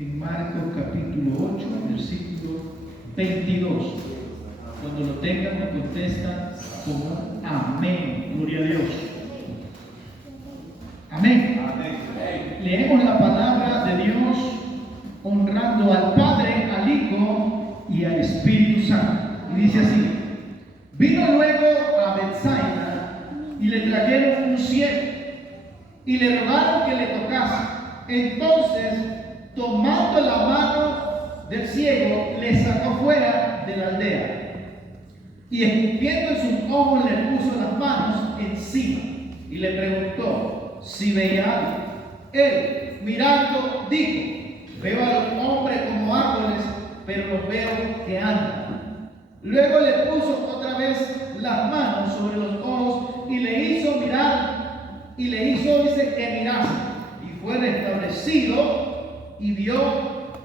en Marcos capítulo 8, versículo 22. Cuando lo tengan me contestan como amén. Gloria a Dios. Amén. Leemos la palabra de Dios honrando al Padre, al Hijo y al Espíritu Santo. Y dice así: vino luego a Betsaida y le trajeron un ciego y le rogaron que le tocase. Entonces, tomando la mano del ciego, le sacó fuera de la aldea y escupiendo en sus ojos le puso las manos encima y le preguntó si veía algo. Él, mirando, dijo: veo a los hombres como árboles, pero los veo que andan. Luego le puso otra vez las manos sobre los ojos y le hizo mirar, y le hizo, dice, que mirase, y fue restablecido y vio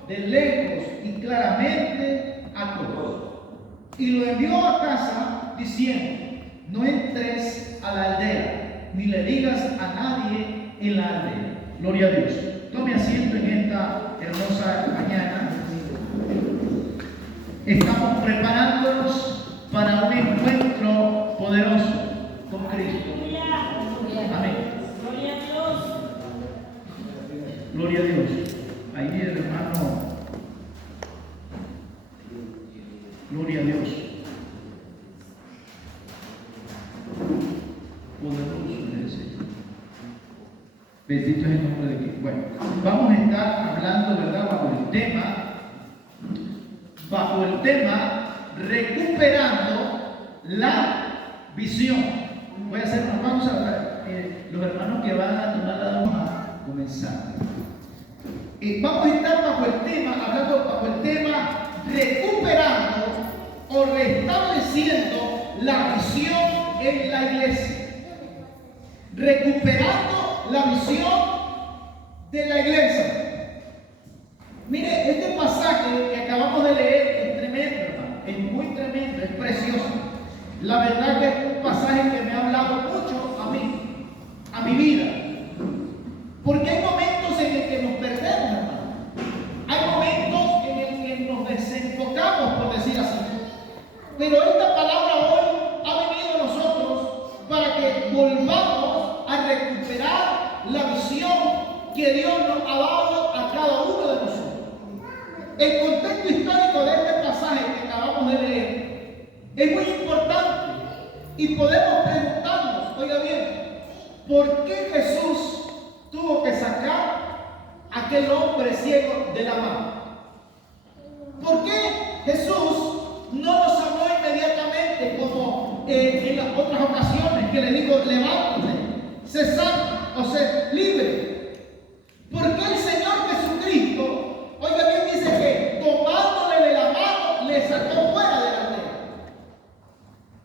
de lejos y claramente a todos. Y lo envió a casa diciendo: no entres a la aldea, ni le digas a nadie en la aldea. Gloria a Dios. Tome asiento en esta hermosa mañana. Estamos preparándonos para un encuentro poderoso con Cristo. Amén. Gloria a Dios. Ahí el hermano. Gloria a Dios. Poderoso es el Señor. Bendito es el nombre de Cristo. Bueno, vamos a estar hablando, ¿verdad?, bajo el tema recuperando la visión. Voy a hacer una pausa. Los hermanos que van a tomar la vamos a comenzar. Vamos a estar hablando bajo el tema recuperando o restableciendo la visión en la iglesia. Recuperando la visión de la iglesia. Mire, este pasaje que acabamos de leer es tremendo, hermano. Es muy tremendo, es precioso. La verdad que es un pasaje que me ha hablado mucho a mí, a mi vida. Porque hay momentos en el que nos perdemos, hermano. Hay momentos en el que nos desenfocamos, por decir así. Pero esta palabra hoy ha venido a nosotros para que volvamos a recuperar la visión que Dios nos ha dado a cada uno de nosotros. El contexto histórico de este pasaje que acabamos de leer es muy importante y podemos preguntarnos, oiga bien, ¿por qué Jesús tuvo que sacar a aquel hombre ciego de la mano? ¿Por qué Jesús no lo sanó inmediatamente como en las otras ocasiones que le dijo: levántate, sé sano o sé libre? ¿Por qué el Señor Jesucristo, oiga bien, dice que tomándole de la mano le sacó fuera de la aldea?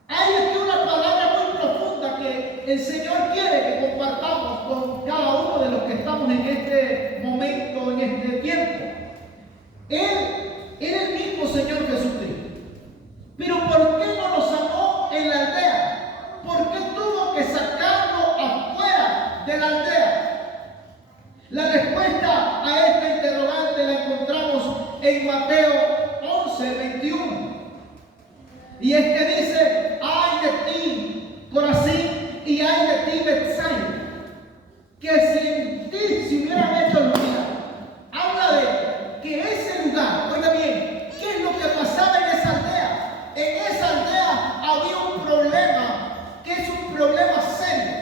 Hay aquí una palabra muy profunda que el Señor quiere que compartamos con cada uno de los que estamos en este momento, en este tiempo. Él era el mismo Señor Jesucristo. Pero ¿por qué no lo sanó en la aldea? ¿Por qué tuvo que sacarlo afuera de la aldea? La respuesta a esta interrogante la encontramos en Mateo 11:21. Y es que dice: ay de ti, Corazín, y ay de ti, Betsaida, que sin ti se hubieran hecho los milagros. Habla de que ese lugar, oiga bien, ¿qué es lo que pasaba en esa aldea? En esa aldea había un problema, que es un problema serio,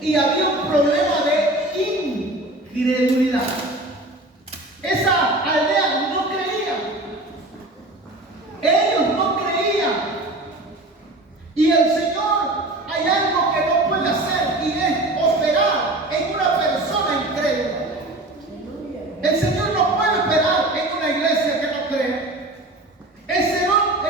y había un problema de incredulidad. Esa aldea no creía. Ellos no creían. Y el Señor, hay algo que no puede hacer, y es operar en una persona incrédula. El Señor no puede operar en una iglesia que no cree. El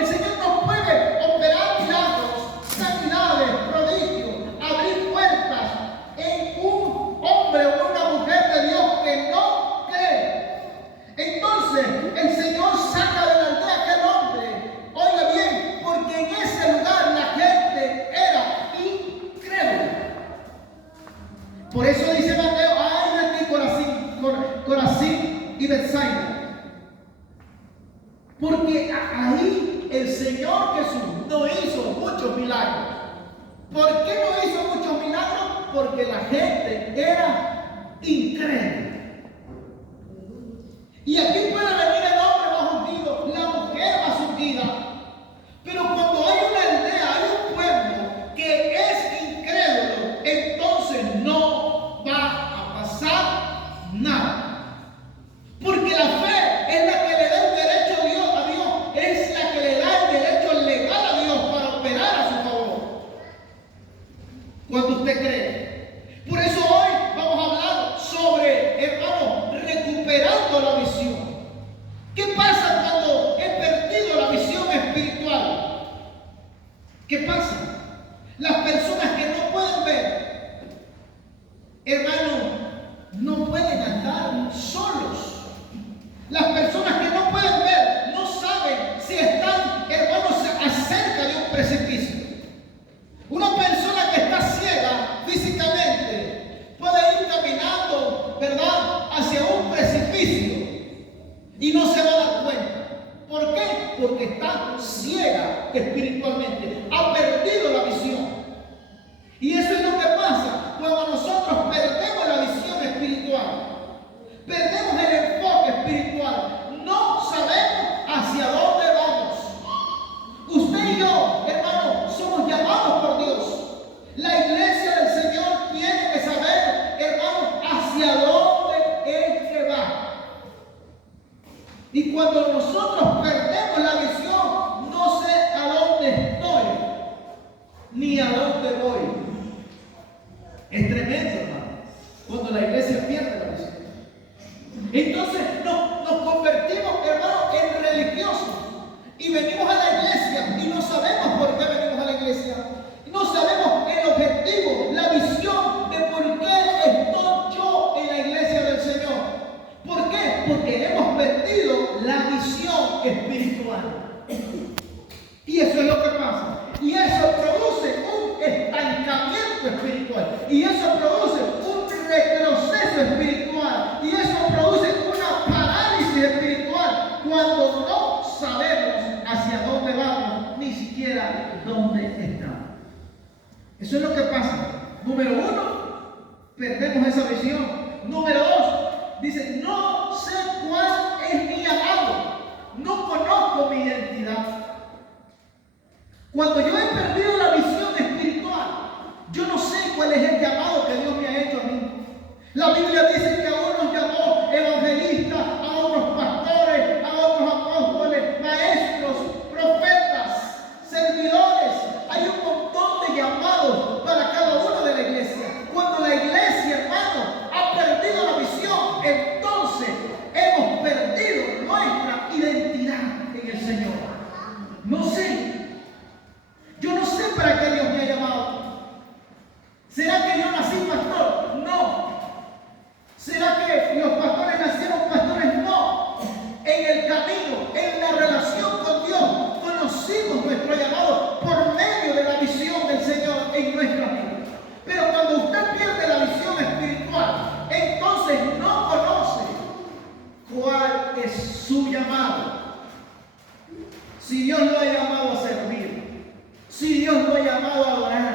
Señor no puede operar milagros, sanidades, prodigios, abrir puertas en un hombre o una mujer de Dios que no cree. Entonces el Señor saca de la aldea aquel hombre, oiga bien, porque en ese lugar la gente era incrédula. Por eso dice Mateo: ay de ti, Corazín y Betsaida, Bethsaida. Porque ahí el Señor Jesús no hizo muchos milagros. ¿Por qué no hizo muchos milagros? Porque la gente era incrédula. Y aquí puede venir el hombre más ungido, la mujer más ungida. Pero cuando hay una aldea, hay un pueblo que es incrédulo, entonces no va a pasar nada. Porque la fe es la que le da el derecho a Dios, es la que le da el derecho legal a Dios para operar a su favor. Cuando usted cree. Por eso hoy vamos a hablar sobre, hermano, recuperando la visión. ¿Qué pasa cuando he perdido la visión espiritual? ¿Qué pasa? Las personas que no pueden ver, hermano, no pueden andar solos. Las personas que no pueden ver no saben si están, hermanos, acerca de un precipicio. Una persona que está ciega físicamente puede ir caminando, ¿verdad?, hacia un precipicio y no se va a dar cuenta. ¿Por qué? Porque está ciega espiritualmente, ha perdido la visión. Y eso es lo que pasa cuando nosotros perdemos la visión espiritual, perdemos el enfoque espiritual, no sabemos hacia dónde vamos. Usted y yo, hermano, somos llamados por Dios. La iglesia del Señor tiene que saber, hermano, hacia dónde es que va. Y cuando nosotros perdemos la visión, no sé a dónde estoy, ni a dónde voy. Es tremendo, hermano, cuando la iglesia pierde la visión. Entonces nos convertimos, hermano, en religiosos. Y venimos a la iglesia y no sabemos por qué venimos a la iglesia. No sabemos el objetivo, la visión de por qué estoy yo en la iglesia del Señor. ¿Por qué? Porque hemos perdido la visión espiritual. Y eso es lo que pasa. Y eso produce un estancamiento espiritual. Y eso produce un retroceso espiritual. Y eso produce una parálisis espiritual cuando no sabemos hacia dónde vamos, ni siquiera dónde estamos. Eso es lo que pasa. Número uno, perdemos esa visión. Número dos, dice, no sé cuál es mi llamado. No conozco mi identidad. Cuando yo he perdido la visión espiritual, yo no sé cuál es el llamado que Dios me ha hecho a mí. La Biblia dice que a unos llamó evangelistas, a otros pastores, a otros apóstoles, maestros, profetas, servidores. Hay un montón de llamados para cada uno de la iglesia. Cuando la iglesia, hermano, ha perdido la visión, entonces hemos perdido nuestra identidad en el Señor. No sé. Yo no sé para qué Dios me ha llamado. ¿Será que yo nací pastor? No. ¿Será que los pastores nacieron pastores? No. En el camino, en la relación con Dios, conocimos nuestro llamado por medio de la visión del Señor en nuestra vida. Pero cuando usted pierde la visión espiritual, entonces no conoce cuál es su llamado. Si Dios lo ha llamado a servir, si Dios lo ha llamado a adorar,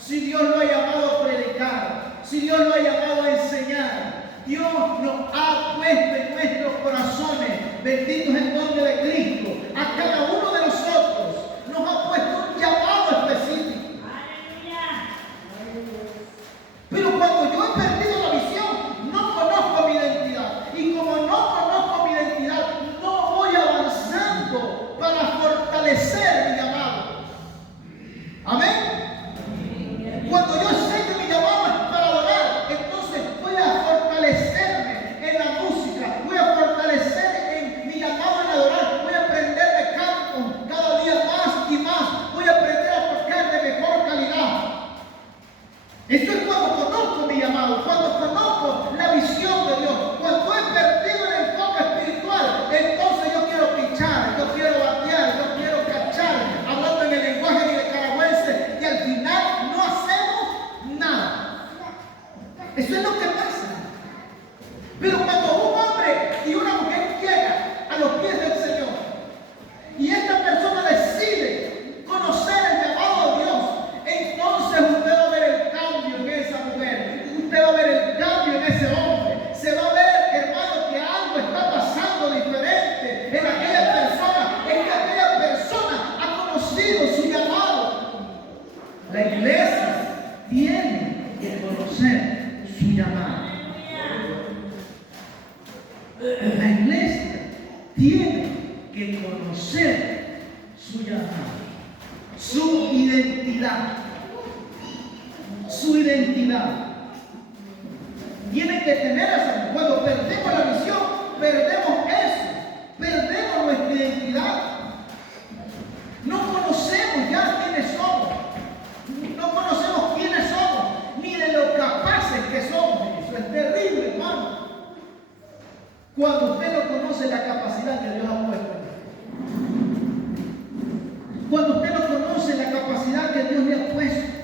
si Dios lo ha llamado a predicar, si Dios lo ha llamado a enseñar, Dios nos ha puesto en nuestros corazones, benditos el nombre de Cristo, a cada uno de nosotros nos ha puesto un llamado específico. Pero cuando yo he perdido la visión, no conozco mi identidad. Y como no conozco mi identidad, no voy avanzando para fortalecer mi llamado. Amén. Cuando yo sé que mi llamado es para adorar, entonces voy a fortalecerme en la música, voy a fortalecer en mi llamado en adorar, voy a aprender de canto, La iglesia tiene que conocer su llamado, su identidad. Su identidad. Tiene que tener esa. Cuando perdemos la visión, perdemos eso. Perdemos nuestra identidad. No conocemos ya quiénes somos. No conocemos quiénes somos, ni de lo capaces que somos. Eso es terrible, hermano. Cuando usted no conoce la capacidad que Dios ha puesto. Cuando usted no conoce la capacidad que Dios le ha puesto.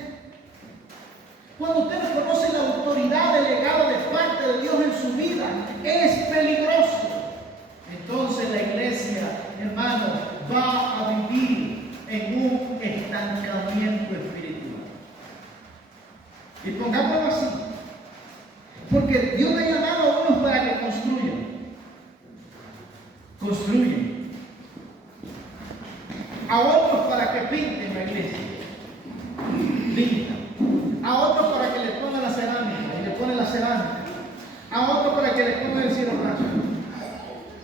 Cuando usted no conoce la autoridad delegada de parte de Dios en su vida, es peligroso. Entonces la iglesia, hermano, va a vivir en un estancamiento espiritual. Y pongámoslo así. Porque Dios le ha llamado a unos para que construyan. Construyen. A otros para que pinten la iglesia. Pintan. A otros para que le pongan la cerámica y le ponen la cerámica. A otros para que le pongan el cielo blanco.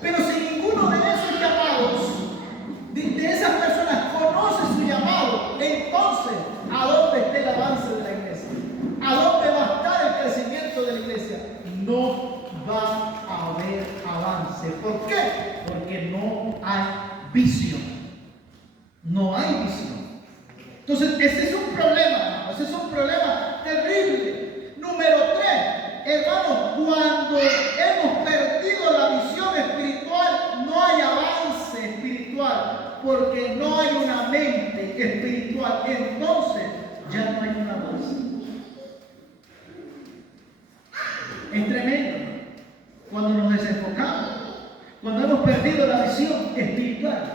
Pero si ninguno de esos llamados, de esas personas, conoce su llamado, entonces, ¿a dónde está el avance de la iglesia? ¿A dónde va a estar el crecimiento de la iglesia? No va a haber avance. ¿Por qué? Porque no hay visión. No hay visión. Entonces, ese es un problema. Ese es un problema terrible. Número 3, hermanos, cuando hemos perdido la visión espiritual, no hay avance espiritual, porque no hay una mente espiritual. Entonces, ya no hay un avance. Es tremendo. Cuando nos desenfocamos, cuando hemos perdido la visión espiritual.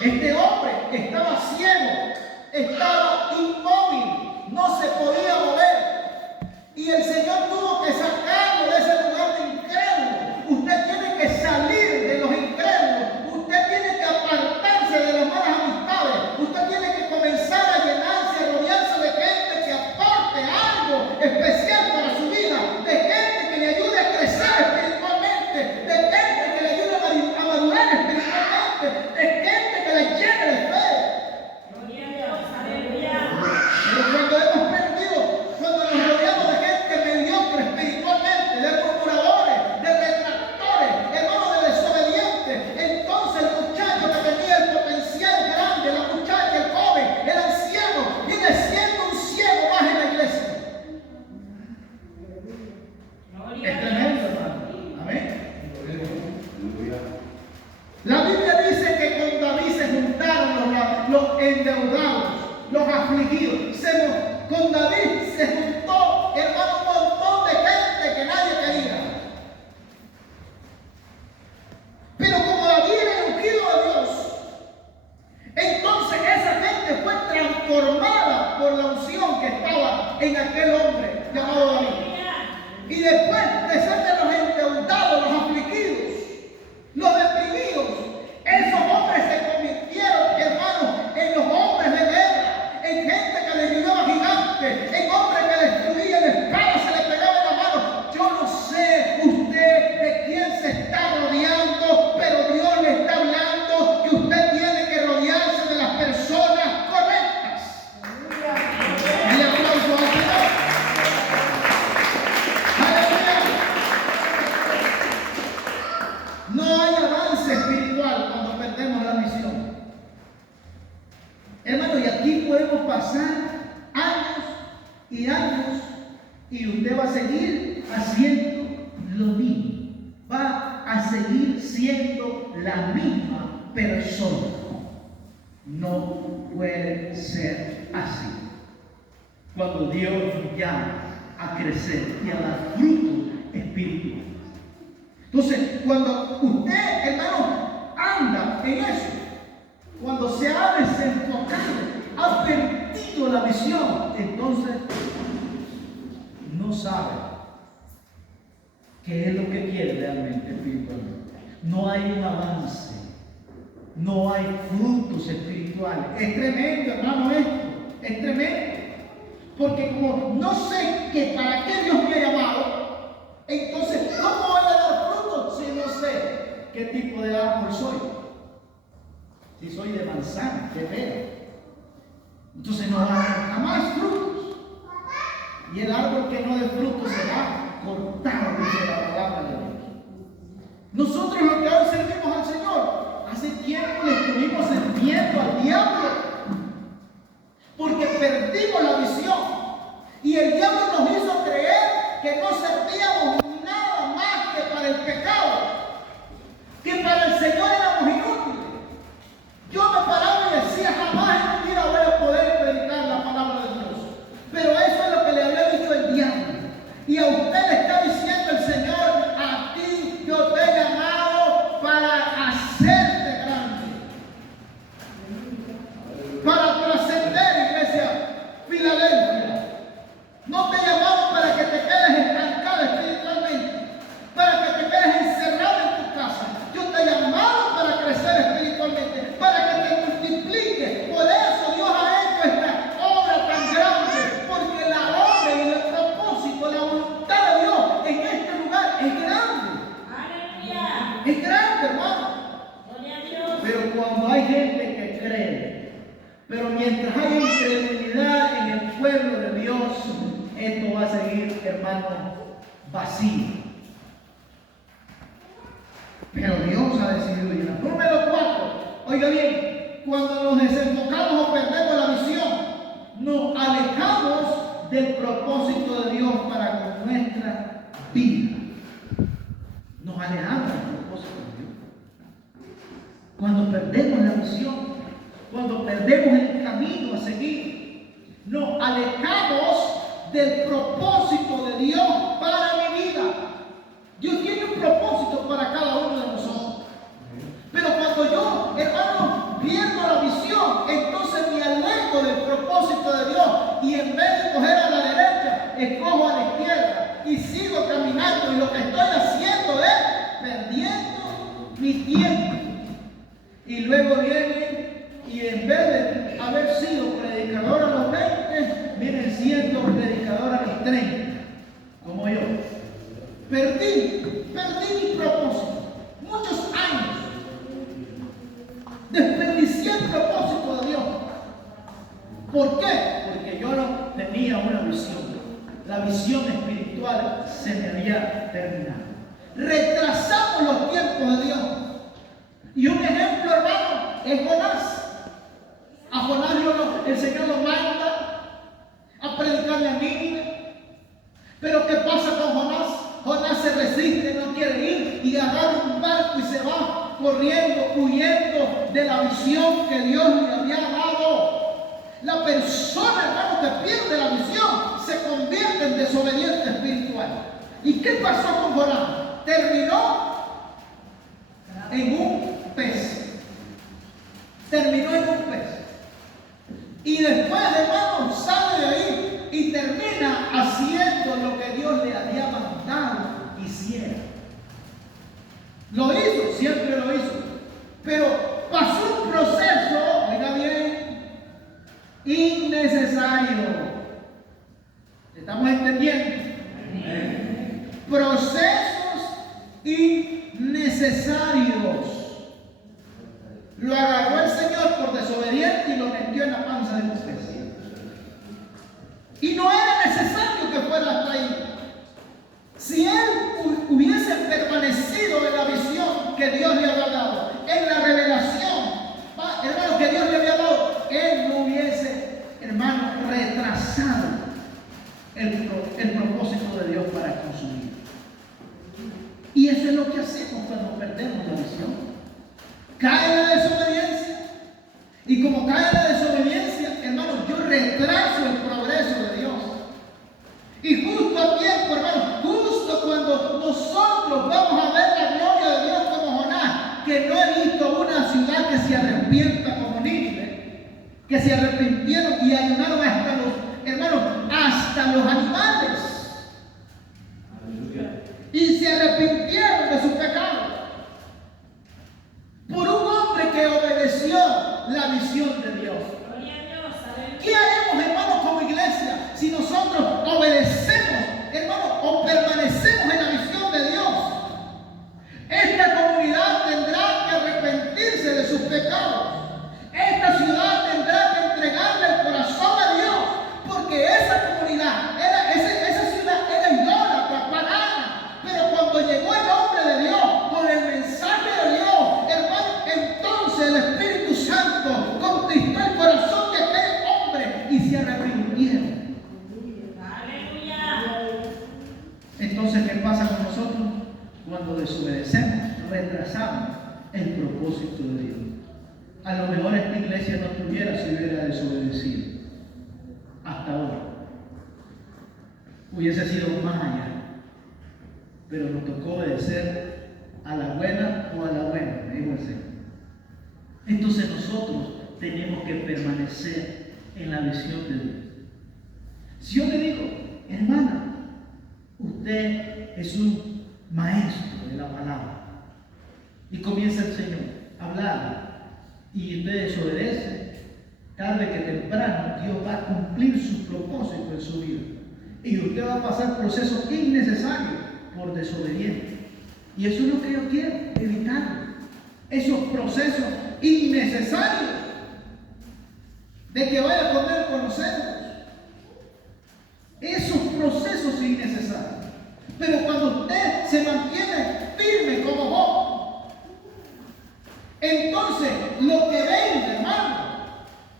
Este hombre estaba ciego, estaba inmóvil, no se podía mover. Y el Señor tuvo que sacarlo de ese lugar de incrédulo. Usted tiene que salir de los incrédulos. Usted tiene que apartarse de las malas amistades. Usted tiene que comenzar a llenarse, a rodearse de gente que aporte algo especial para su vida. De gente que le ayude a crecer espiritualmente. De gente que le ayude a madurar espiritualmente. De gente que le llene de fe. Pero cuando hemos perdido, cuando nos rodeamos de gente mediocre espiritualmente, de murmuradores, de retractores, hermanos de desobedientes, entonces el muchacho que tenía el potencial grande, la muchacha, el joven, el anciano, viene siendo un ciego más en la iglesia. Es tremendo, hermano. Amén. La Biblia dice que con David se juntaron los endeudados, los afligidos. Con David se juntó, hermano, un montón de gente que nadie quería. Pero como David era ungido a Dios, entonces esa gente fue transformada por la unción que estaba en aquel hombre llamado David. Y después de ser de los endeudados, los afligidos, los deprimidos, esos hombres se convirtieron, hermanos, en los hombres de guerra, en gente que derribaba gigantes, en hombres que destruían espadas, se le pegaban la mano. Yo no sé usted de quién se está rodeando, pero Dios le está hablando que usted tiene que rodearse de las personas correctas. Y aplauso al Señor. Aleluya. No hay avance espiritual cuando perdemos la visión. Hermano, y aquí podemos pasar años y años y usted va a seguir haciendo lo mismo. Va a seguir siendo la misma persona. No puede ser así. Cuando Dios nos llama a crecer y a dar fruto espiritual. Entonces, cuando usted, hermano, anda en eso, cuando se ha desenfocado, ha perdido la visión, entonces no sabe qué es lo que quiere realmente espiritualmente. No hay un avance, no hay frutos espirituales. Es tremendo, hermano, esto, es tremendo. Porque como no sé para qué Dios me ha llamado, entonces, ¿cómo voy a dar frutos si no sé qué tipo de árbol soy. Si soy de manzana, de pera, entonces no va a dar jamás frutos. Y el árbol que no dé frutos será cortado, dice la palabra de Dios. Nosotros los que hoy servimos al Señor, hace tiempo le estuvimos sirviendo al diablo, porque perdimos la visión. Y el diablo nos hizo creer que no servíamos nada más que para el pecado, que para el Señor éramos inútiles. Yo me paraba y decía, jamás en mi vida voy a poder predicar la palabra de Dios. Pero eso es lo que le había dicho el diablo. Y a usted le está diciendo el Señor, a ti yo te he llamado para hacerte grande, para trascender, iglesia Filadelfia. No te he llamado para que te quedes estancado espiritualmente, para que te quedes encerrado en tu casa. Yo te he llamado para crecer espiritualmente, para que te multipliques. Por eso Dios ha hecho esta obra tan grande, porque la obra y el propósito, la voluntad de Dios en este lugar es grande. ¡Aleluya! Es grande, hermano. ¡Gloria a Dios! Pero cuando hay gente que cree, pero mientras hay incredulidad en el pueblo de Dios, esto va a seguir, hermano, vacío. Pero Dios ha decidido llenar. Número 4. Oiga bien, cuando nos desenfocamos o perdemos la visión, nos alejamos del propósito de Dios para con nuestra vida. Nos alejamos del propósito de Dios. Cuando perdemos la visión, cuando perdemos el camino a seguir, nos alejamos del propósito de Dios para mi vida. Dios tiene un propósito para cada uno de nosotros. Pero cuando yo, hermano, pierdo la visión, entonces me alejo del propósito de Dios y en vez de coger a la derecha, escojo a la izquierda y sigo caminando, y lo que estoy haciendo es perdiendo mi tiempo. Y luego viene, y en vez de haber sido predicador a los 20, vienen siendo predicador a los 30, como yo. Perdí mi propósito. Muchos años desperdicié el propósito de Dios. ¿Por qué? Porque yo no tenía una visión. La visión espiritual se me había terminado. Retrasamos los tiempos de Dios. Y un ejemplo, hermano, es Jonás. A Jonás el Señor lo manda a predicarle a Nínive. Pero ¿qué pasa con Jonás? Jonás se resiste, no quiere ir y agarra un barco y se va corriendo, huyendo de la visión que Dios le había dado. La persona, hermano, que pierde la visión se convierte en desobediente espiritual. ¿Y qué pasó con Jonás? Terminó en un pez. Terminó en un pez. Y después, hermano, sale de ahí y termina haciendo lo que Dios le había mandado que hiciera. Lo hizo, siempre lo hizo. Pero pasó un proceso, oiga bien, innecesario. ¿Estamos entendiendo? Procesos innecesarios. Lo agarró el Señor por desobediente y lo metió en la panza de los peces. Y no era necesario que fuera hasta ahí. Si él hubiese permanecido en la visión que Dios le había dado, en la revelación, hermano, que Dios le había dado, él no hubiese, hermano, retrasado el propósito de Dios para con su vida. Y eso es lo que hacemos cuando perdemos la visión. Cae la desobediencia. Y como cae la desobediencia, hermano, yo retraso el progreso de Dios. Y justo a tiempo, hermano, justo cuando nosotros vamos a ver la gloria de Dios como Jonás, que no he visto una ciudad que se arrepienta como Nínive, que se arrepintieron y ayunaron hasta los, hermanos, hasta los animales. Y se arrepintieron de su pecado. Por un hombre que obedeció la visión de Dios. ¿Qué haremos, hermanos, como iglesia si nosotros obedecemos, hermanos, o permanecemos en la visión de Dios? Esta comunidad rechazamos el propósito de Dios. A lo mejor esta iglesia no estuviera si hubiera desobedecido. Hasta ahora. Hubiese sido más allá. Pero nos tocó obedecer a la buena o a la buena, me dijo el Señor. Entonces nosotros tenemos que permanecer en la visión de Dios. Si yo le digo, hermana, usted es un maestro de la palabra, y comienza el Señor a hablar, y usted desobedece, tarde que temprano Dios va a cumplir su propósito en su vida. Y usted va a pasar procesos innecesarios por desobediencia. Y eso es lo que yo quiero, evitar. Esos procesos innecesarios de que vaya a comer con los cerdos. Esos procesos innecesarios. Pero cuando usted se mantiene firme como Job, entonces lo que venga, hermano,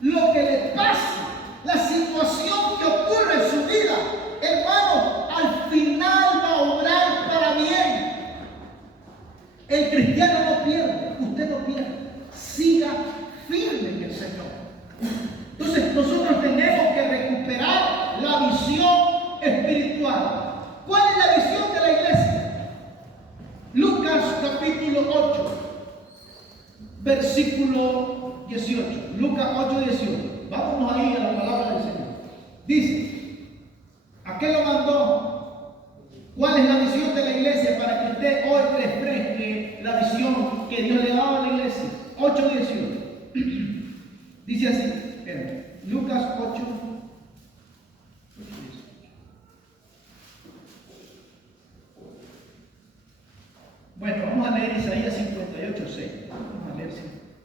lo que le pase, la situación que ocurre en su vida, hermano, al final va a obrar para bien. El cristiano no pierde, usted no pierde. Siga firme en el Señor. Entonces nosotros tenemos que recuperar la visión espiritual. ¿Cuál es la visión de la iglesia? Lucas capítulo 8, versículo 18. Lucas 8, 18. Vámonos ahí a la palabra del Señor. Dice, ¿a qué lo mandó? ¿Cuál es la visión de la iglesia para que usted hoy refresque la visión que Dios le daba a la iglesia? 8, 18. Dice así, espera, Lucas 8, 18. Bueno, vamos a leer Isaías 58, 6. Vamos a leer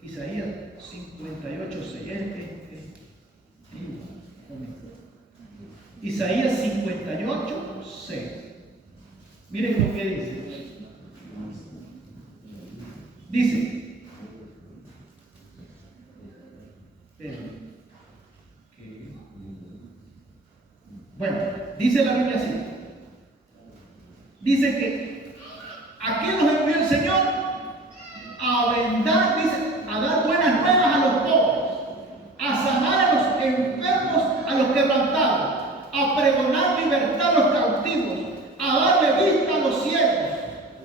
Isaías 58, 6. Isaías 58, 6. Miren lo que dice. Dice, bueno, dice la Biblia así. Dice que ¿a qué nos envió el Señor? A vendar, dice, a dar buenas nuevas a los pobres, a sanar a los enfermos, a los quebrantados, a pregonar libertad a los cautivos, a darle vista a los ciegos,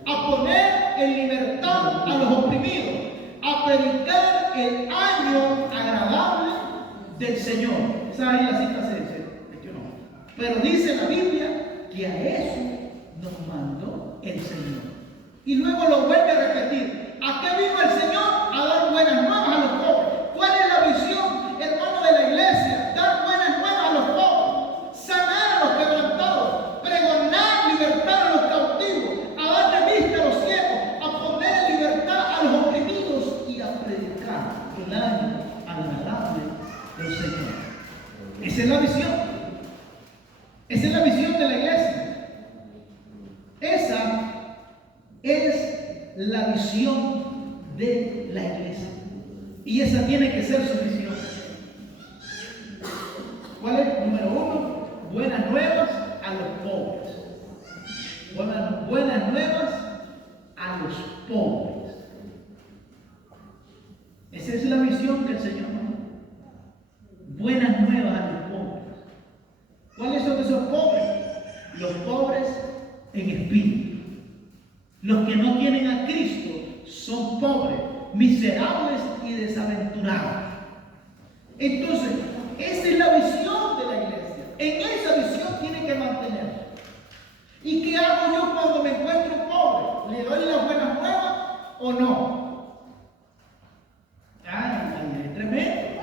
a poner en libertad a los oprimidos, a predicar el año agradable del Señor. Esa ahí la cita se dice, pero dice la Biblia que a eso nos mandó el Señor. Y luego lo vuelve a repetir. ¿A qué vino el Señor? A dar buenas nuevas a los pobres. ¿Cuál es la visión, hermano, de la iglesia? Dar buenas nuevas a los pobres, sanar a los quebrantados, pregonar libertad a los cautivos, a darle vista a los ciegos, a poner en libertad a los oprimidos y a predicar el año agradable del Señor. Esa es la visión. Esa es la visión de la iglesia. Esa es la visión de la iglesia. Y esa tiene que ser su visión. ¿Cuál es? Número 1, buenas nuevas a los pobres. Buenas nuevas a los pobres. Esa es la visión que el Señor nos da. Buenas nuevas a los pobres. ¿Cuáles son esos pobres? Los pobres en espíritu. Los que no tienen a Cristo son pobres, miserables y desaventurados. Entonces, esa es la visión de la iglesia. En esa visión tiene que mantener. ¿Y qué hago yo cuando me encuentro pobre? ¿Le doy las buenas nuevas o no? Ay, es tremendo.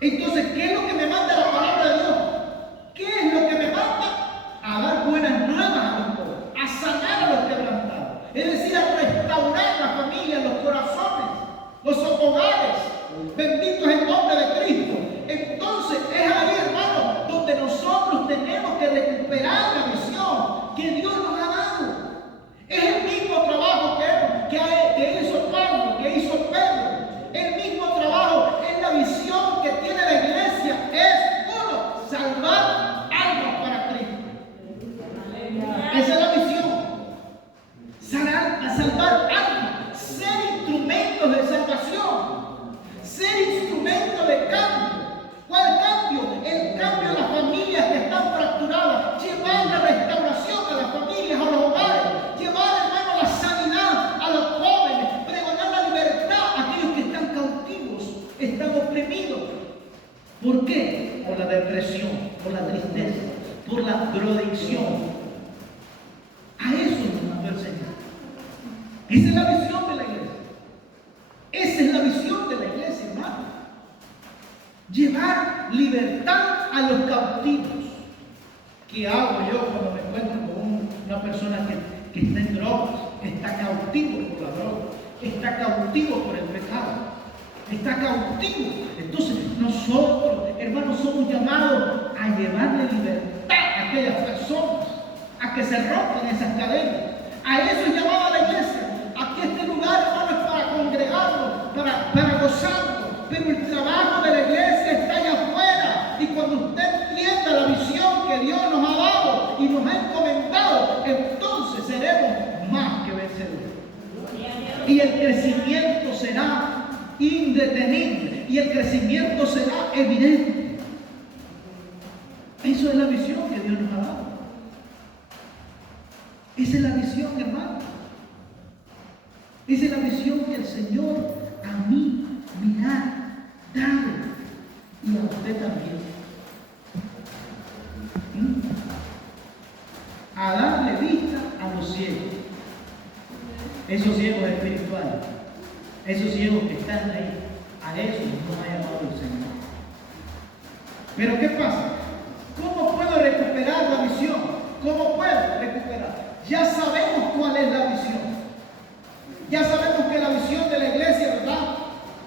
Entonces, ¿qué es lo que me manda la palabra de Dios? ¿Qué es lo que me manda? A dar buenas nuevas a los pobres, a sanar a los quebrantados, es decir, a restaurar la familia, los corazones, los hogares. Bendito es el nombre de Cristo. Entonces es ahí, hermano, donde nosotros tenemos que recuperar la visión que Dios nos ha dado. Es el mismo trabajo que instrumentos de salvación, ser instrumento de cambio. ¿Cuál cambio? El cambio de las familias que están fracturadas, llevar la restauración a las familias, a los hogares, llevar, hermano, la sanidad a los jóvenes, pregonar la libertad a aquellos que están cautivos, están oprimidos. ¿Por qué? Por la depresión, por la tristeza, por la drogadicción. A eso nos mandó el Señor. Esa es la visión de la iglesia. Esa es la visión de la iglesia, hermano. Llevar libertad a los cautivos. ¿Qué hago yo cuando me encuentro con una persona que está en drogas, que está cautivo por la droga, está cautivo por el pecado, está cautivo? Entonces nosotros, hermanos, somos llamados a llevarle libertad a aquellas personas, a que se rompan esas cadenas. A eso es llamada la iglesia. Aquí este lugar, hermano, es para congregarnos, para gozarnos. Pero el trabajo de la iglesia está allá afuera. Y cuando usted entienda la visión que Dios nos ha dado y nos ha encomendado, entonces seremos más que vencedores. Y el crecimiento será indetenible. Y el crecimiento será evidente. Eso es la visión que Dios nos ha dado. Esa es la visión, hermano. Esa es la visión que el Señor a mí me ha dado y a usted también. A darle vista a los ciegos. Esos ciegos espirituales, esos ciegos que están ahí, a eso nos ha llamado el Señor. Pero ¿qué pasa? ¿Cómo puedo recuperar la visión? ¿Cómo puedo recuperar? Ya sabemos cuál es la visión. Ya sabemos que la visión de la iglesia, ¿verdad?,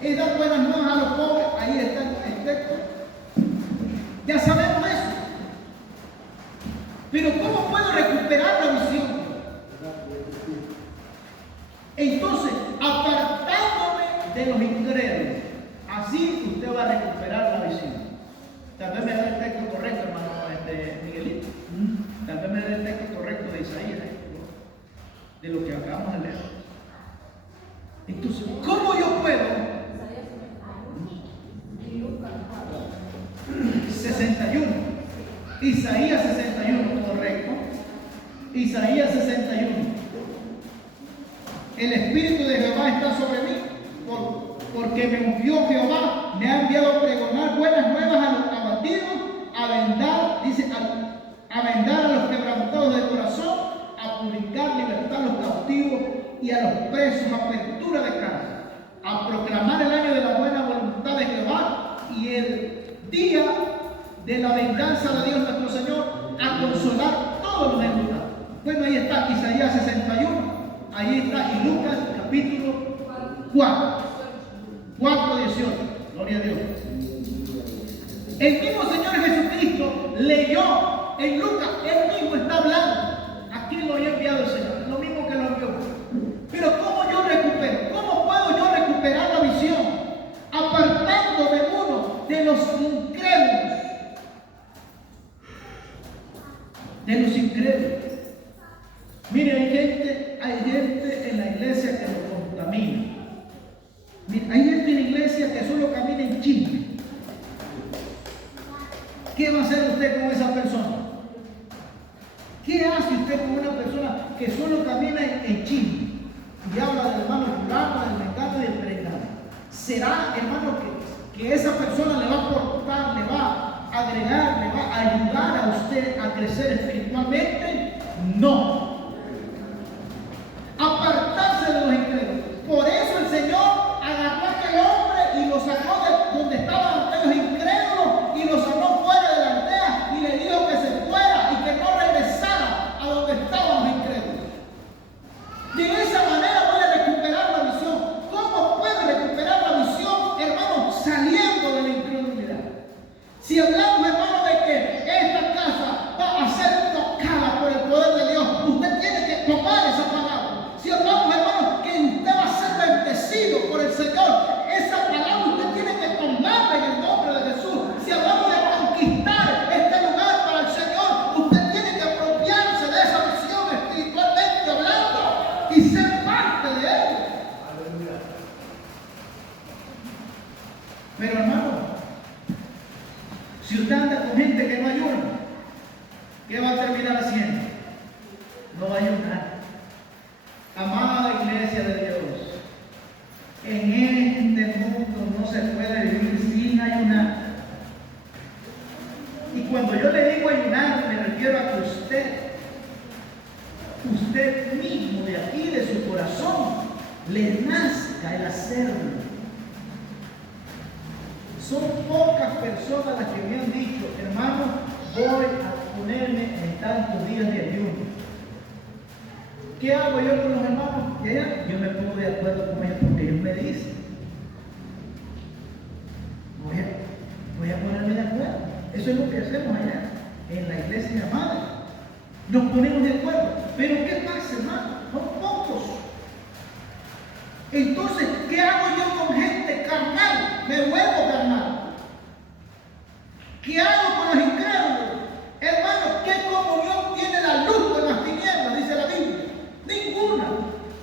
es dar buenas nuevas a los pobres. Ahí está el texto. Ya sabemos eso. Pero ¿cómo puedo recuperar la visión? Entonces, apartándome de los incrédulos, así usted va a recuperar la visión. Tal vez me dé el texto correcto, hermano Miguelito. Tal vez me dé el texto correcto de Isaías, de lo que acabamos de leer. Entonces, ¿cómo yo puedo? 61. Isaías 61, correcto. Isaías 61. El Espíritu de Jehová está sobre mí, porque me ungió Jehová, me ha enviado a pregonar buenas nuevas a los abatidos, a vendar, dice, a vendar a los quebrantados de corazón, a publicar libertad a los cautivos y a los presos, apertura de casa, a proclamar el año de la buena voluntad de Jehová y el día de la venganza de Dios nuestro Señor, a consolar todos los endeudados. Bueno, ahí está Isaías 61, ahí está, y Lucas capítulo 4, 4:18. Gloria a Dios. El mismo Señor Jesucristo leyó en Lucas, él mismo está hablando. ¿A quién lo había enviado el Señor? Lo mismo que lo envió. Pero ¿cómo yo recupero? ¿Cómo puedo yo recuperar la visión? Apartándome uno de los incrédulos. De los incrédulos. Mire, hay gente en la iglesia que lo contamina. Mire, hay gente en la iglesia que solo camina en chisme. ¿Qué va a hacer usted con esa persona? ¿Qué hace usted con una persona que solo camina en chisme y habla del hermano fulano, del mecano y del perengano? ¿Será, hermano, que esa persona le va a aportar, le va a agregar, le va a ayudar a usted a crecer espiritualmente? No. Apartarse de los incrédulos. Por eso el Señor agarró a aquel hombre y lo sacó de donde estaban aquellos incrédulos y lo sacó fuera de la aldea y le dijo que se fuera y que no regresara a donde estaban los incrédulos. De esa manera voy a recuperar la visión. ¿Cómo puede recuperar la visión, hermano? Saliendo de la incredulidad. Si hablamos, hermano, de que esta casa va a ser tocada por el poder de Dios, Pero hermano, si usted anda con gente que no ayuna, ¿qué va a terminar haciendo? No va a ayunar. Amada iglesia de Dios, en este mundo no se puede vivir sin ayunar. Y cuando yo le digo ayunar, me refiero a que usted mismo de aquí, de su corazón, le nazca el hacerlo. Son pocas personas las que me han dicho, hermano, voy a ponerme en tantos días de ayuno. ¿Qué hago yo con los hermanos? Y allá yo me pongo de acuerdo con ellos porque ellos me dicen. Voy a ponerme de acuerdo. Eso es lo que hacemos allá en la iglesia madre. Nos ponemos de acuerdo. Pero ¿qué pasa, hermano? Son pocos. Entonces, ¿qué hago yo con gente carnal? Me vuelvo carnal. ¿Qué hago con los incrédulos? Hermano, ¿qué comunión tiene la luz con las tinieblas? Dice la Biblia. Ninguna.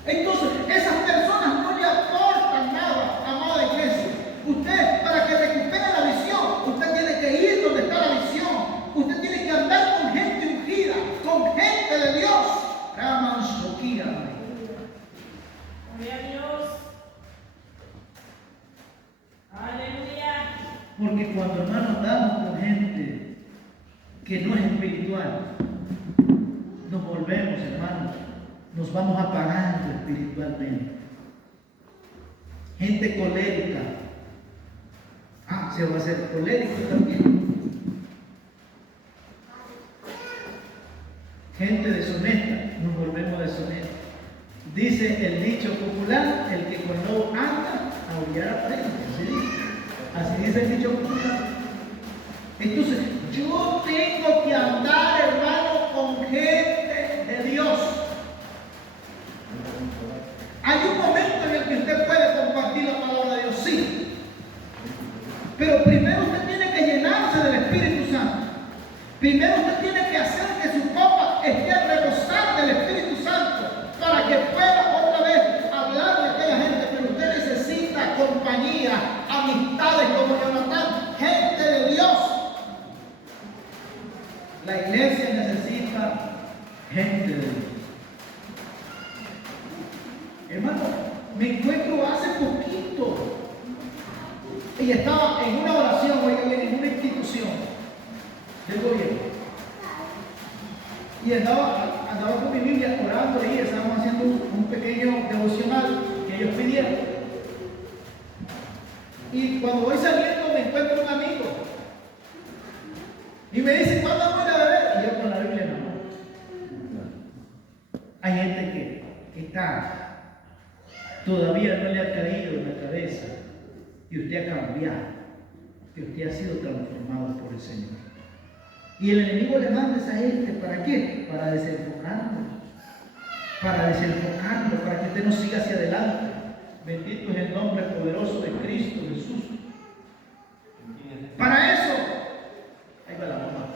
Entonces, esas personas no le aportan nada, amada iglesia. Usted, para que recupere la visión, usted tiene que ir donde está la visión. Usted tiene que andar con gente ungida, con gente de Dios. Raman Shokira. Gloria a Dios. Aleluya. Porque cuando hermanos andamos con gente que no es espiritual, nos volvemos, hermanos, nos vamos apagando espiritualmente. Gente colérica. Se va a hacer colérico también. Gente deshonesta, nos volvemos deshonestos. Dice el dicho popular, el que con lobo anda, aullar aprende. Así dice el dicho popular. Entonces, yo tengo que andar, hermano, con gente de Dios. Hay un momento en el que usted puede compartir la palabra de Dios, sí. Pero primero usted tiene que llenarse del Espíritu Santo. Primero usted tiene que hacer que su copa esté a rebosar del Espíritu Santo para que pueda otra vez hablar de aquella gente. Pero usted necesita compañía, amistades como Jonatán, gente de Dios. La iglesia necesita gente de Dios. Hermano, me encuentro hace poquito y estaba en una oración, oiga bien, en una institución del gobierno. Y andaba con mi Biblia orando y estábamos haciendo un pequeño devocional que ellos pidieron. Y cuando voy saliendo me encuentro un amigo y me dice, ¿cuándo voy a beber? Y yo con la Biblia en la mano. Hay gente que está todavía no le ha caído en la cabeza y usted ha cambiado, que usted ha sido transformado por el Señor. Y el enemigo le manda a esa gente, ¿para qué? Para desenfocarlo, para que usted no siga hacia adelante. Bendito es el nombre poderoso de Cristo Jesús. Para eso, ahí va la mamá.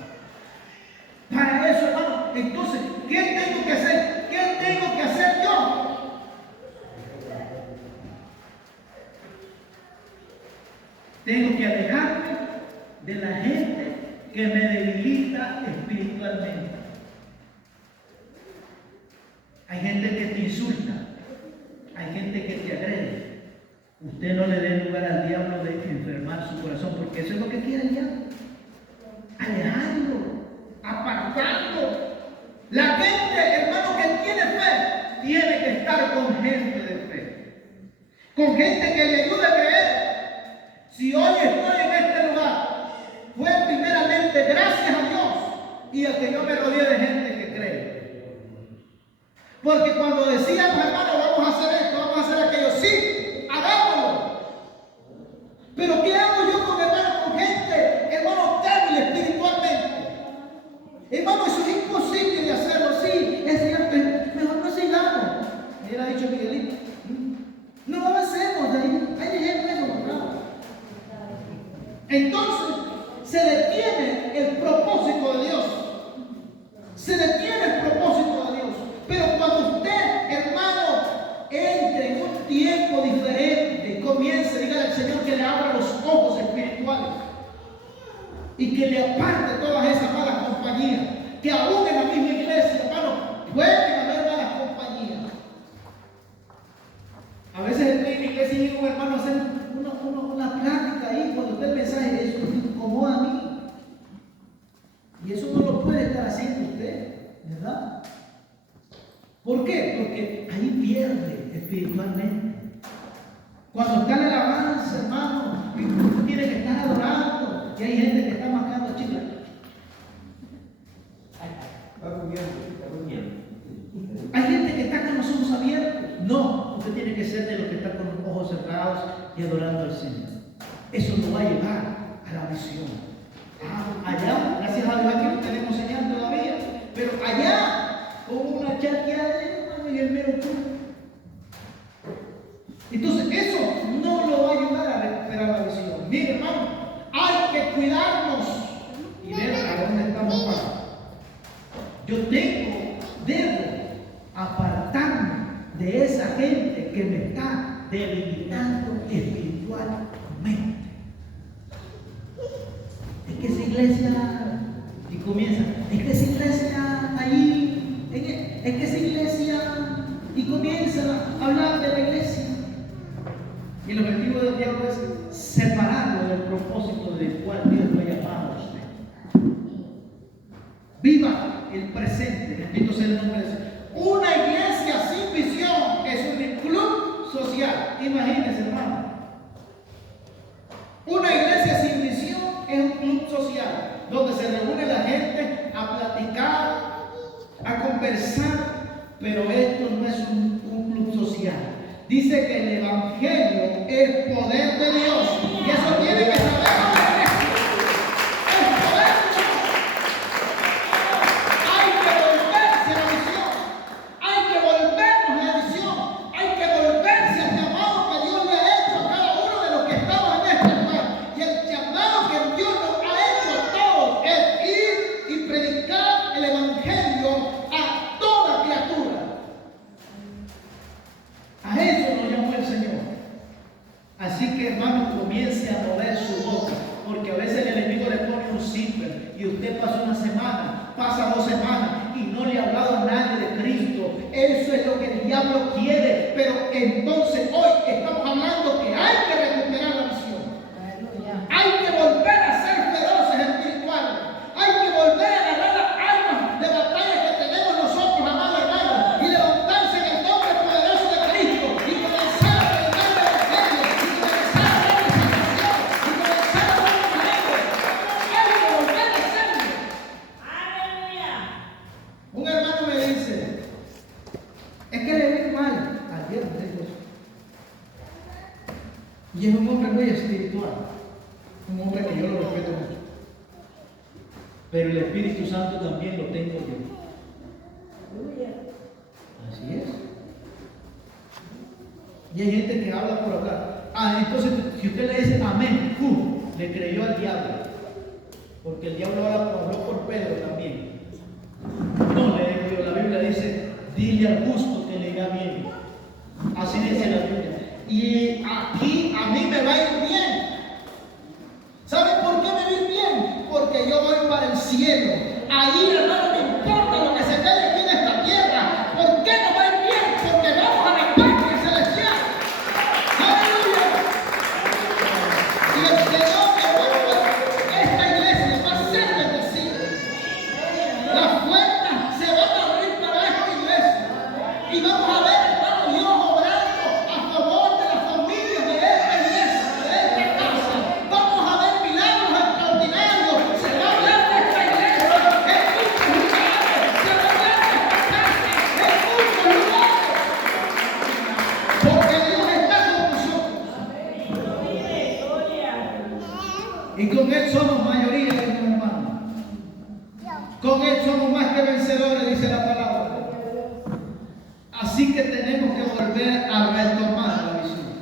Para eso, hermano, entonces, ¿qué tengo que hacer? ¿Qué tengo que hacer yo? Tengo que alejarme de la gente que me debilita espiritualmente. Hay gente que te insulta, hay gente que te agrede. Usted no le dé lugar al diablo de enfermar su corazón, porque eso es lo que quiere el diablo. Alejarlo, apartarlo. La gente, hermano, que tiene fe, tiene que estar con gente de fe, con gente que le ayude a creer. Si hoy estoy en este lugar, fue primeramente gracias a Dios y a que yo me rodeé de gente que cree. Porque cuando decíamos, hermano, vamos a hacer esto, vamos a hacer aquello, sí, hagámoslo. Pero ¿qué hago yo con gente, hermano, débil espiritualmente? Hermano, eso es imposible de hacerlo, sí, es cierto, mejor no sigamos. Me hubiera dicho Miguelito, no avancemos, hay ejemplos mostrados. Entonces, se detiene el propósito de Dios. Se detiene el propósito de Dios. Pero cuando usted, hermano, entre en un tiempo diferente, comience, dígale al Señor que le abra los ojos y que le aparte todas esas malas compañías, que aún en la misma iglesia, hermano, pueden haber malas compañías. A veces en la iglesia llega un hermano a hacer una plática ahí, cuando usted el mensaje, eso me incomoda a mí. Y eso no lo puede estar haciendo usted, ¿verdad? ¿Por qué? Porque ahí pierde espiritualmente. Cuando está en la alabanza, hermano, y usted tiene que estar adorando, y hay gente que está mascando chicas. Está durmiendo. Hay gente que está con los ojos abiertos. No, usted tiene que ser de los que están con los ojos cerrados y adorando al Señor. Eso nos va a llevar a la visión. Allá, gracias a Dios, aquí no tenemos señal todavía, pero allá hubo una chateada y el mero punto. Entonces, eso no lo va a ayudar a recuperar la visión. Mire, hermano, hay que cuidarnos y ver a dónde estamos parados. Yo debo apartarme de esa gente que me está debilitando espiritualmente. Es que esa iglesia, y comienza, es que esa iglesia allí, es que esa iglesia, y comienza a hablar de la iglesia. Y el objetivo del diablo es separarlo del propósito del cual Dios lo ha llamado a usted. Viva el presente, bendito sea el nombre de Dios. Una iglesia sin visión es un club social. Imagínense, hermano. Una iglesia sin visión es un club social donde se reúne la gente a platicar, a conversar, pero esto no es un club social. Dice que el evangelio es poder de Dios y eso tiene que saber. Pasa 2 semanas y no le ha hablado a nadie de Cristo. Eso es lo que el diablo quiere. Pero entonces hoy estamos hablando que hay que recuperar la visión. Hay que volver a ser feroces espirituales. Hay que volver a agarrar las armas de batalla que tenemos nosotros, amados hermanos, y levantarse en el nombre poderoso de Cristo y comenzar a predicar el evangelio y comenzar a dar salvación y comenzar a dar milagros. Hay que volver a hacerlo. Un hermano me dice, es que le vi mal. Ayer me dijo eso. Y es un hombre muy espiritual. Un hombre que yo lo respeto mucho. Pero el Espíritu Santo también lo tengo yo. Así es. Y hay gente que habla por hablar. Entonces, si usted le dice amén, le creyó al diablo. Porque el diablo habló por Pedro también. No, le digo yo, la Biblia dice, dile al justo que le irá bien. Así dice la Biblia. Y aquí a mí me va a ir bien. ¿Saben por qué me va a ir bien? Porque yo voy para el cielo. Ahí, hermano, no importa lo que se quede aquí en esta tierra. ¿Por qué nos va a ir bien? Porque vamos a la patria celestial. ¡Aleluya! Y el Señor, hermano, esta iglesia va a ser bendecida. Las puertas se van a abrir para esta iglesia. Y vamos a ver, hermano, Dios obrando a favor de las familias de esta iglesia, de esta casa. Vamos a ver milagros extraordinarios. Se va a hablar de esta iglesia en muchos lugares. Se va a hablar de esta casa en muchos lugares. Porque Dios está con nosotros. Y con Él somos mayoría, hermano. Con Él somos más que vencedores, dice la palabra. Así que tenemos que volver a retomar la visión.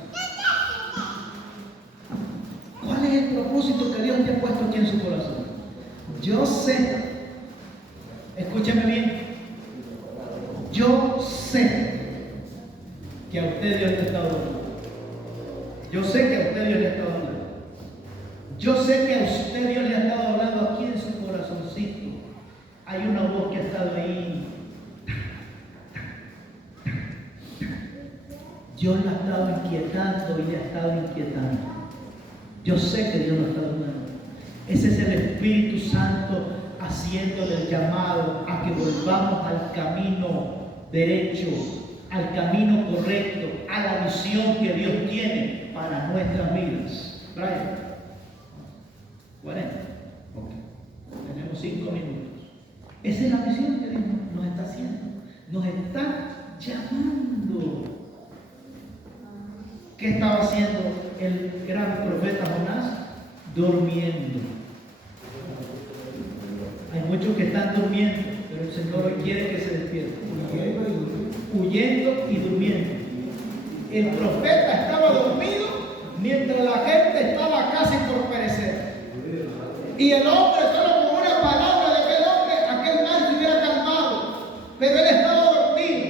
¿Cuál es el propósito que Dios te ha puesto aquí en su corazón? Yo sé, escúchame bien, yo sé que a usted Dios le está hablando. Yo sé que a usted Dios le está hablando. Yo sé que a usted Dios le ha estado hablando aquí en su corazoncito. Hay una voz que ha estado ahí. Dios la ha estado inquietando y le ha estado inquietando. Yo sé que Dios lo está hablando. Ese es el Espíritu Santo haciéndole el llamado a que volvamos al camino derecho, al camino correcto, a la visión que Dios tiene para nuestras vidas. Brian, 40. Ok. Tenemos 5 minutos. Esa es la visión que Dios nos está haciendo. Nos está llamando. ¿Qué estaba haciendo el gran profeta Jonás? Durmiendo. Hay muchos que están durmiendo, pero el Señor hoy quiere que se despierten. Huyendo y durmiendo. El profeta estaba dormido mientras la gente estaba casi por perecer. Y el hombre, solo con una palabra de aquel hombre, aquel mal se hubiera calmado. Pero él estaba dormido.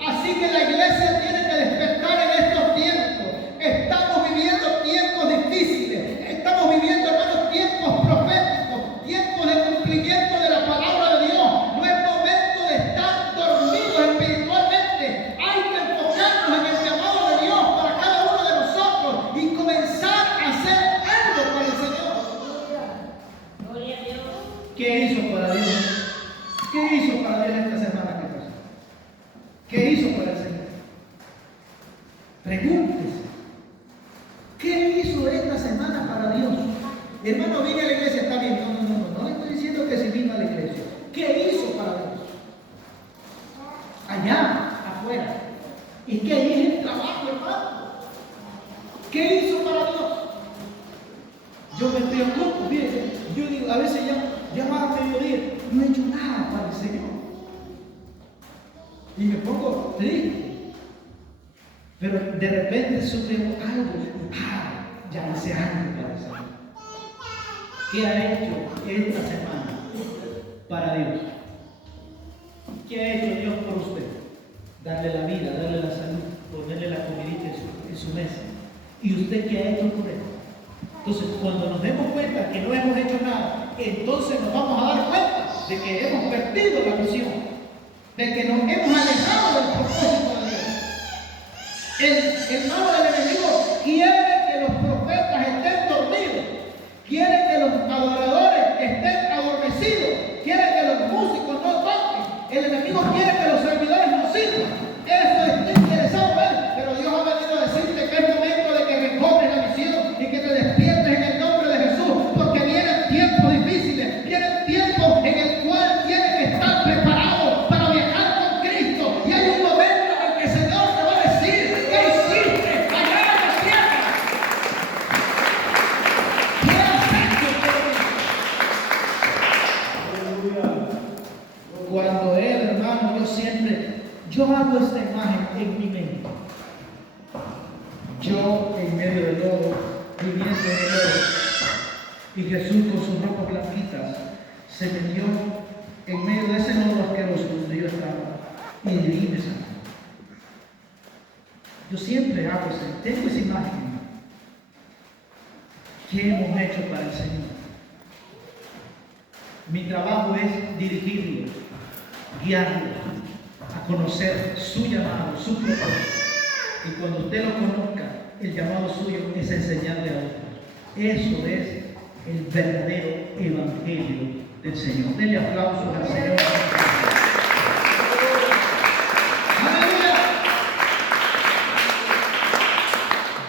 Así que la iglesia tiene que despertar en estos tiempos. Estamos viviendo tiempos difíciles. Estamos viviendo, hermanos, tiempos proféticos, tiempos de cumplimiento de la palabra de Dios. No es momento de estar dormidos espiritualmente. Hay que enfocarnos en el llamado de Dios para cada uno de nosotros y comenzar a hacer algo para el Señor. Gloria a Dios. ¿Qué hizo para Dios? ¿Qué hizo para Dios esta semana que pasó? ¿Qué hizo para el Señor? Pregúntese. ¿Qué hizo esta semana para Dios? Hermano, vine a la iglesia, está bien. No le estoy diciendo que se vino a la iglesia. ¿Qué hizo para Dios? Allá, afuera. Y que ahí es el trabajo, hermano. ¿Qué hizo para Dios? Yo me preocupo, fíjense. Yo digo, a veces ya va a mediodía, no he hecho nada para el Señor. Y me pongo triste. Pero de repente sucede algo. Ya hice algo para el Señor. ¿Qué ha hecho esta semana para Dios? ¿Qué ha hecho Dios por usted? Darle la vida, darle la salud, ponerle la comidita en su mesa. ¿Y usted qué ha hecho por él? Entonces, cuando nos demos cuenta que no hemos hecho nada, entonces nos vamos a dar cuenta de que hemos perdido la misión, de que nos hemos alejado del propósito de Dios. El hermano del enemigo quiere que los profetas estén dormidos, quiere que los adoradores estén adormecidos, quiere que los músicos no toquen. El enemigo quiere que los servidores no sirvan. Eso está interesado en él, pero Dios ha venido a decirte que es momento de que recobres la visión y que te despiertes en el nombre de Jesús, porque vienen tiempos difíciles, vienen tiempos en el cual tienes que estar preparado para viajar con Cristo. Y hay un momento en el que el Señor te va a decir: ¿qué hiciste allá en la tierra? ¿Qué has hecho por mí? Cuando Él, hermano, yo hago esta imagen en mi mente. Yo en medio del lodo, viviendo en el lodo, y Jesús con sus ropas blanquitas se metió en medio de ese lodo asqueroso donde yo estaba, y de ahí me sacó. Yo siempre hago eso, tengo esa imagen. ¿Qué hemos hecho para el Señor? Mi trabajo es dirigirlo, guiarlo a conocer su llamado, su propósito. Y cuando usted lo conozca, el llamado suyo es enseñarle a otros. Eso es el verdadero evangelio del Señor. Denle aplausos al Señor. ¡Aleluya!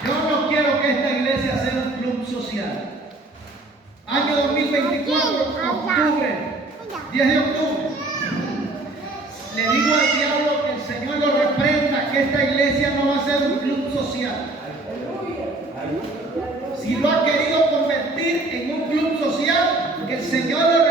Yo no quiero que esta iglesia sea un club social. Año 2024, octubre, 10 de octubre. Le digo al diablo que el Señor lo reprenda, que esta iglesia no va a ser un club social. Si lo ha querido convertir en un club social, que el Señor lo